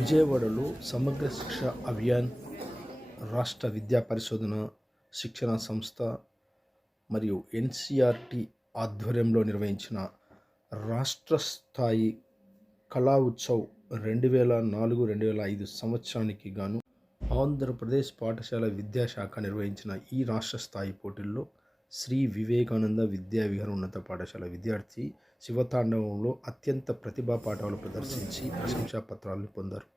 విజయవాడలో సమగ్ర శిక్ష అభియాన్ రాష్ట్ర విద్యా పరిశోధన శిక్షణ సంస్థ మరియు ఎన్సిఆర్టి ఆధ్వర్యంలో నిర్వహించిన రాష్ట్ర స్థాయి కళా ఉత్సవ్ 2004-2005 సంవత్సరానికి గాను ఆంధ్రప్రదేశ్ పాఠశాల విద్యాశాఖ నిర్వహించిన ఈ రాష్ట్ర స్థాయి పోటీల్లో శ్రీ వివేకానంద విద్యా విహార్ ఉన్నత పాఠశాల విద్యార్థి శివతాండవంలో అత్యంత ప్రతిభా పాఠాలు ప్రదర్శించి ప్రశంసా పత్రాలను పొందారు.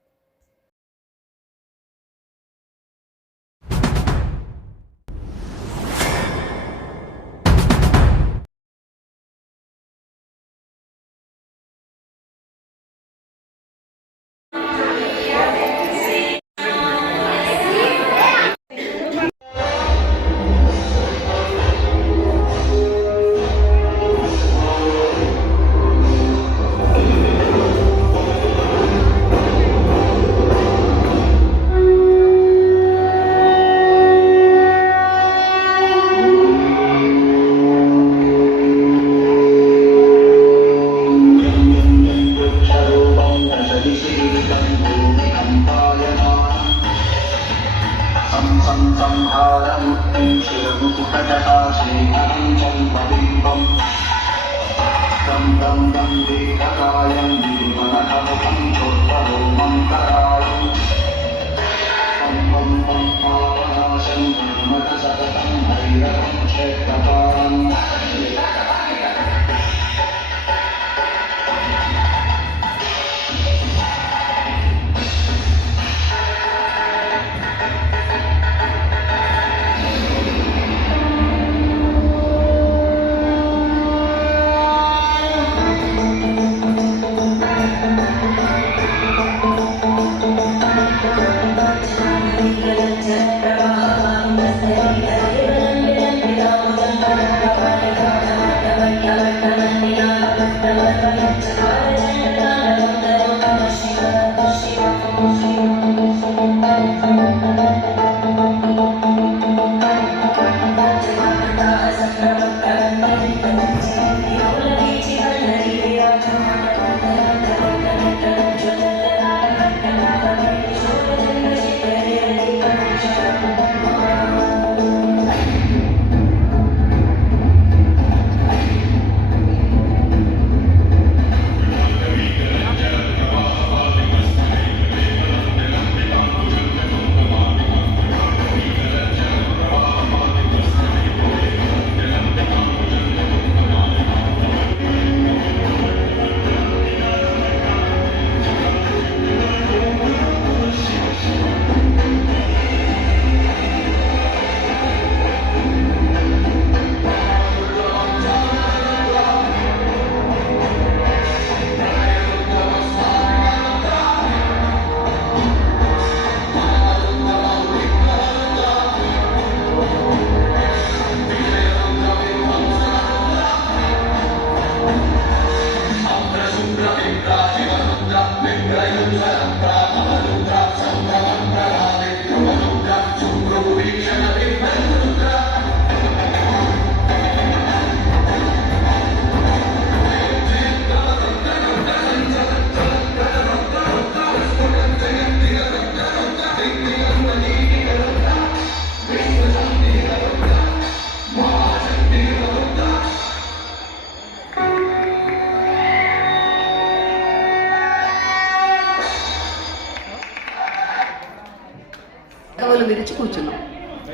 విరిచి కూర్చున్నాం.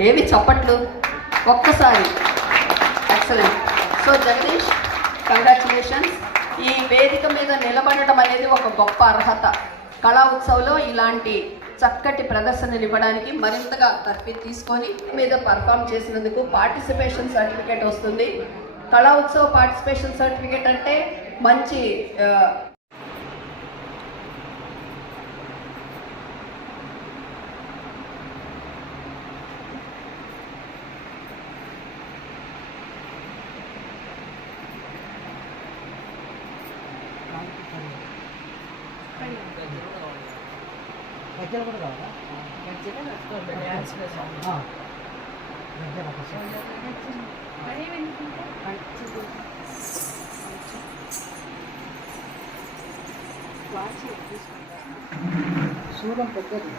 ఏవి చప్పట్లు ఒక్కసారి. ఎక్సలెంట్. So Jagadish, congratulations. ఈ వేదిక మీద నిలబడటం అనేది ఒక గొప్ప అర్హత. కళా ఉత్సవ్లో ఇలాంటి చక్కటి ప్రదర్శనలు ఇవ్వడానికి మరింతగా తర్ఫీదు తీసుకొని మీద పర్ఫామ్ చేసినందుకు పార్టిసిపేషన్ సర్టిఫికేట్ వస్తుంది. కళా ఉత్సవ్ పార్టిసిపేషన్ సర్టిఫికేట్ అంటే మంచి గజ్జలు కూడా కావాలా? గజ్జలు శూలం పెద్దది.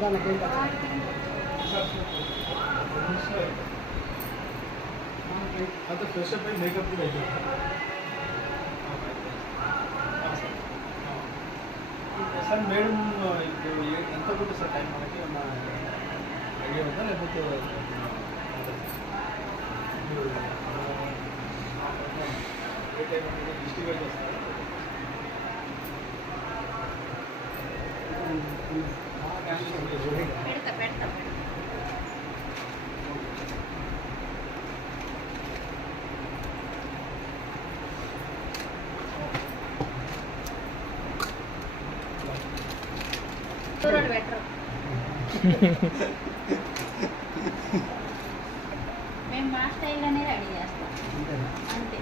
దానికి అంత ఫ్రెష్ అప్ మేకప్ కూడా అయిపోయింది. సార్ మేడం ఇప్పుడు ఎంత ఉంటుంది సార్ టైం మనకి ఏమన్నా ఐడియా ఉందా లేకపోతే ఏ టైం అనేది డిస్ట్రిబ్యూట్ చేస్తారు? మేము మా స్టైల్లోనే రెడీ చేస్తాం అంతే.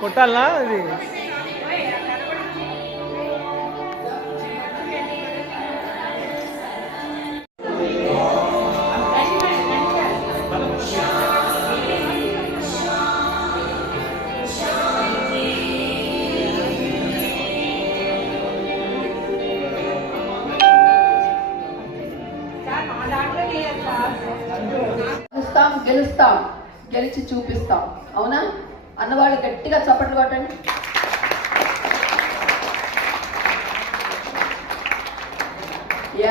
కొట్టాలనా ఇది? గెలుస్తాం, గెలిచి చూపిస్తాం. అవునా? అన్నవాళ్ళు గట్టిగా చప్పట్లు కొట్టండి.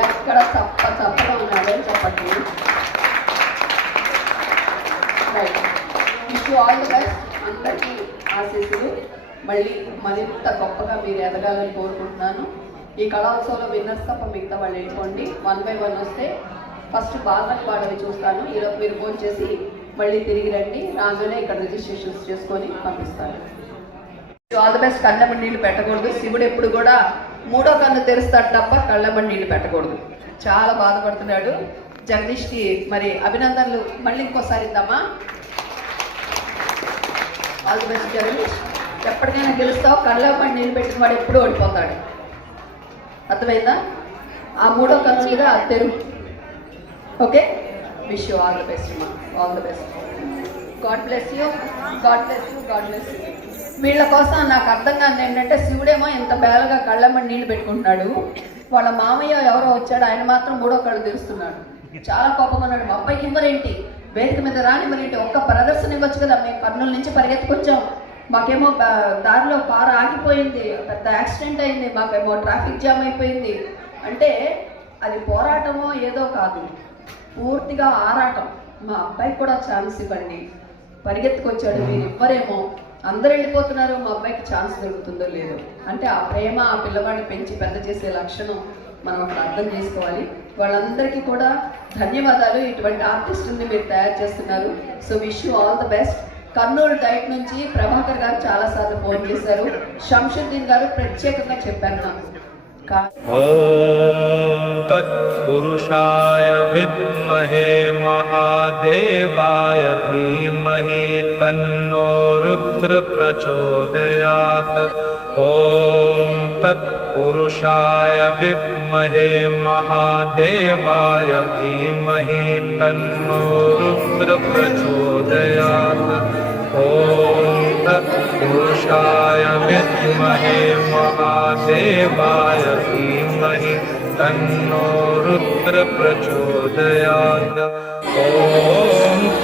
ఎక్కడ చప్పగా ఉన్నాడో చెప్పండి. Right. Wish you all the best. అందరికీ ఆశీస్సులు. మళ్ళీ మరింత గొప్పగా మీరు ఎదగాలని కోరుకుంటున్నాను. ఈ కళాోత్సవంలో విన్నర్స్ తప్ప మిగతా వాళ్ళు వెళ్ళిపోండి. 1 by 1 వస్తే ఫస్ట్ వాళ్ళవి చూస్తాను. ఈరోజు మీరు ఫోన్ చేసి మళ్ళీ తిరిగి రండి. రాగానే ఇక్కడ రిజిస్ట్రేషన్స్ చేసుకొని పంపిస్తాను. All the best. కళ్ళెమ్మడి నీళ్ళు పెట్టకూడదు. శివుడు ఎప్పుడు కూడా 3వ కన్ను తెరుస్తాడు తప్ప కళ్ళెమ్మడి నీళ్ళు పెట్టకూడదు. చాలా బాధపడుతున్నాడు. జగదీష్కి మరి అభినందనలు మళ్ళీ ఇంకోసారి ఇద్దామా? All the best Jagadish. ఎప్పటికైనా గెలుస్తావు. కళ్ళెమ్మడి నీళ్ళు పెట్టిన వాడు ఎప్పుడు ఓడిపోతాడు. అర్థమైందా? ఆ 3వ కన్ను మీద తెరుగు. Okay. Wish you all the best అమ్మా. All the best. God bless you. God bless you. God bless you. వీళ్ళ కోసం నాకు అర్థం కాదు ఏంటంటే శివుడేమో ఇంత బేలగా కళ్ళమ్మని నీళ్ళు పెట్టుకుంటున్నాడు. వాళ్ళ మామయ్య ఎవరో వచ్చాడు, ఆయన మాత్రం 3వ కళ్ళు తెరుస్తున్నాడు. చాలా కోపంగా ఉన్నాడు. మా అబ్బాయికి ఇవ్వరేంటి, వేదిక మీద రాని మరేంటి, ఒక్క ప్రదర్శన ఇవ్వచ్చు కదా. మేము కర్నూలు నుంచి పరిగెత్తుకొచ్చాం. మాకేమో దారిలో కారు ఆగిపోయింది, పెద్ద యాక్సిడెంట్ అయింది, మాకేమో ట్రాఫిక్ జామ్ అయిపోయింది. అంటే అది పోరాటమో ఏదో కాదు, పూర్తిగా ఆరాటం. మా అబ్బాయికి కూడా ఛాన్స్ ఇవ్వండి. పరిగెత్తుకొచ్చాడు, మీరు ఇవ్వరేమో, అందరు వెళ్ళిపోతున్నారు, మా అబ్బాయికి ఛాన్స్ దొరుకుతుందో లేదో. అంటే ఆ ప్రేమ, ఆ పిల్లవాడిని పెంచి పెద్ద చేసే లక్షణం మనం అక్కడ అర్థం చేసుకోవాలి. వాళ్ళందరికీ కూడా ధన్యవాదాలు. ఇటువంటి ఆర్టిస్టుల్ని మీరు తయారు చేస్తున్నారు. So wish you all the best. Kurnool diet నుంచి ప్రభాకర్ గారు చాలాసార్లు ఫోన్ చేశారు. శంషుద్దీన్ గారు ప్రత్యేకంగా చెప్పారు నాకు, तत्पुरुषाय विद्महे महादेवाय धीमहि तन्नो रुद्र प्रचोदयात्। ॐ तत्पुरुषाय विद्महे महादेवाय धीमहि तन्नो रुद्र प्रचोदयात्। ॐ तत्पुरुषाय विद्महे महादेवाय धीमहि तन्नो रुद्र प्रचोदयात्। ॐ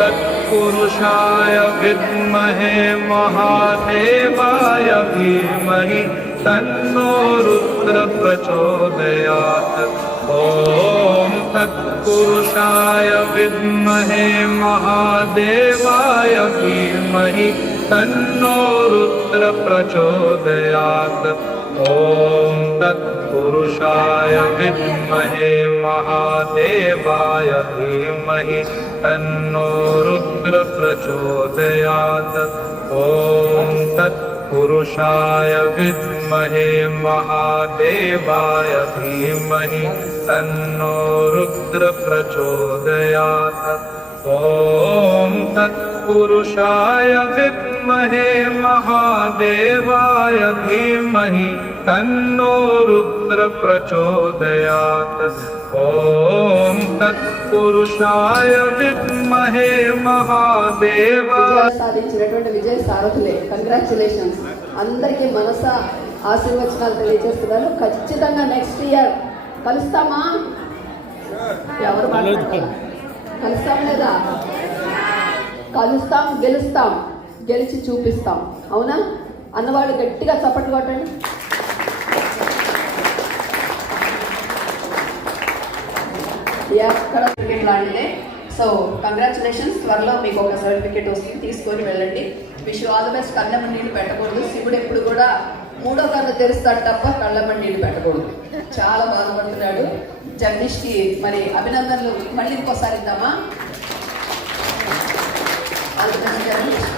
तत्पुरुषाय विद्महे महादेवाय धीमहि तन्नो रुद्र प्रचोदयात्। ॐ तत्पुरुषाय विद्महे महादेवाय धीमहि तन्नो रुद्र प्रचोदयात्। ॐ तत्पुरुषाय विद्महे महादेवाय धीमहि तन्नो रुद्र प्रचोदयात्। ॐ तत्पुरुषाय विद्महे महादेवाय धीमहि तन्नो रुद्र प्रचोदयात्। ॐ तत्पुरुषाय विद्महे महादेवाय धीमहि तन्नो रुद्र प्रचोदयात्। ॐ तत्पुरुषाय विद्महे महादेवाय సాధించినటువంటి విజయ సారథులే. కంగ్రాచులేషన్స్ అందరికీ మనస ఆశీర్వచనాలు తెలియజేస్తున్నారు. ఖచ్చితంగా నెక్స్ట్ ఇయర్ కలుస్తామా? ఎవరు మాట్లాడతారు? కలుస్తాం లేదా? కలుస్తాం, గెలుస్తాం, గెలిచి చూపిస్తాం. అవునా అన్నవాళ్ళు గట్టిగా చప్పట్లు కొట్టండి. ఎక్కడ క్రికెట్ లాంటిదే. So congratulations. త్వరలో మీకు ఒక సర్టిఫికేట్ వస్తుంది, తీసుకొని వెళ్ళండి. Wish all the best. కళ్ళమ్మ నీళ్ళు పెట్టకూడదు. శివుడు ఎప్పుడు కూడా మూడో కన్ను తెరుస్తాడు తప్ప కళ్ళమ్మ నీళ్ళు పెట్టకూడదు. చాలా బాధపడుతున్నాడు. జగదీష్కి మరి అభినందనలు మళ్ళీ ఇంకోసారి ఇద్దామా? All the best Jagadish.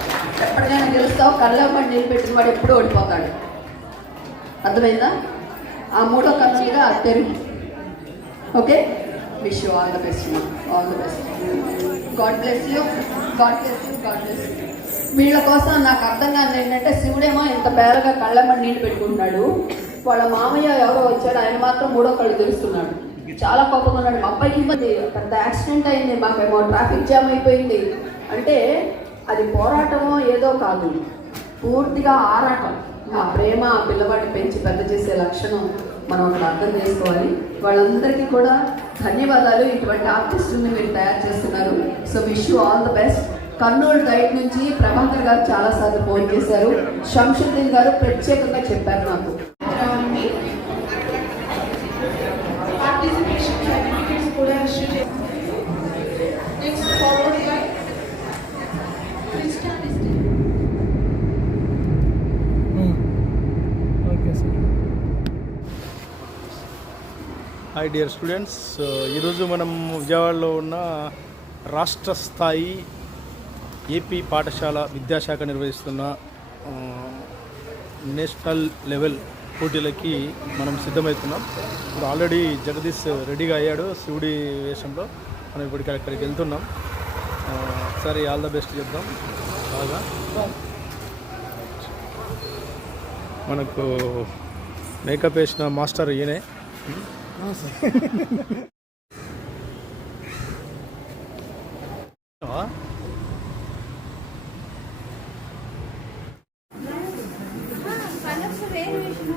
ఎప్పటికైనా గెలుస్తావు. కళ్ళమ్మ నీళ్ళు పెట్టిన వాడు ఎప్పుడు ఓడిపోతాడు. అర్థమైందా? ఆ మూడో కన్ను మీద తెరుగు. Okay, wish you all the best. All the best. God bless you, God bless you, God bless you. వీళ్ళ కోసం నాకు అర్థం కాదు ఏంటంటే, శివుడేమో ఇంత పేరగా కళ్ళమ్మని నీళ్ళు పెట్టుకుంటున్నాడు, వాళ్ళ మామయ్య ఎవరో వచ్చాడు, ఆయన మాత్రం మూడో కళ్ళు తెలుస్తున్నాడు. చాలా కోపంగా ఉన్నాడు. మా అబ్బాయికి పెద్ద యాక్సిడెంట్ అయింది, మాకేమో ట్రాఫిక్ జామ్ అయిపోయింది అంటే అది పోరాటమో ఏదో కాదు, పూర్తిగా ఆరాటం. ఆ ప్రేమ ఆ పిల్లవాడిని పెంచి పెద్ద చేసే లక్షణం మనం అక్కడ అర్థం చేసుకోవాలి. వాళ్ళందరికీ కూడా ధన్యవాదాలు. ఇటువంటి ఆర్టిస్టుల్ని మీరు తయారు చేస్తున్నారు. So wish you all the best. Kurnool guide నుంచి ప్రభాకర్ గారు చాలాసార్లు ఫోన్ చేశారు. శంషుద్దీన్ గారు ప్రత్యేకంగా చెప్పారు నాకు. హాయ్ డియర్ స్టూడెంట్స్, ఈరోజు మనం విజయవాడలో ఉన్న రాష్ట్ర స్థాయి ఏపీ పాఠశాల విద్యాశాఖ నిర్వహిస్తున్న నేషనల్ లెవెల్ పోటీలకి మనం సిద్ధమవుతున్నాం. ఇప్పుడు ఆల్రెడీ జగదీష్ రెడీగా అయ్యాడు శివుడి వేషంలో. మనం ఇప్పుడు అక్కడికి వెళ్తున్నాం. సరే, ఆల్ ద బెస్ట్ చెప్దాం. బాగా మనకు మేకప్ వేసిన మాస్టర్ ఈయనే. Colours variation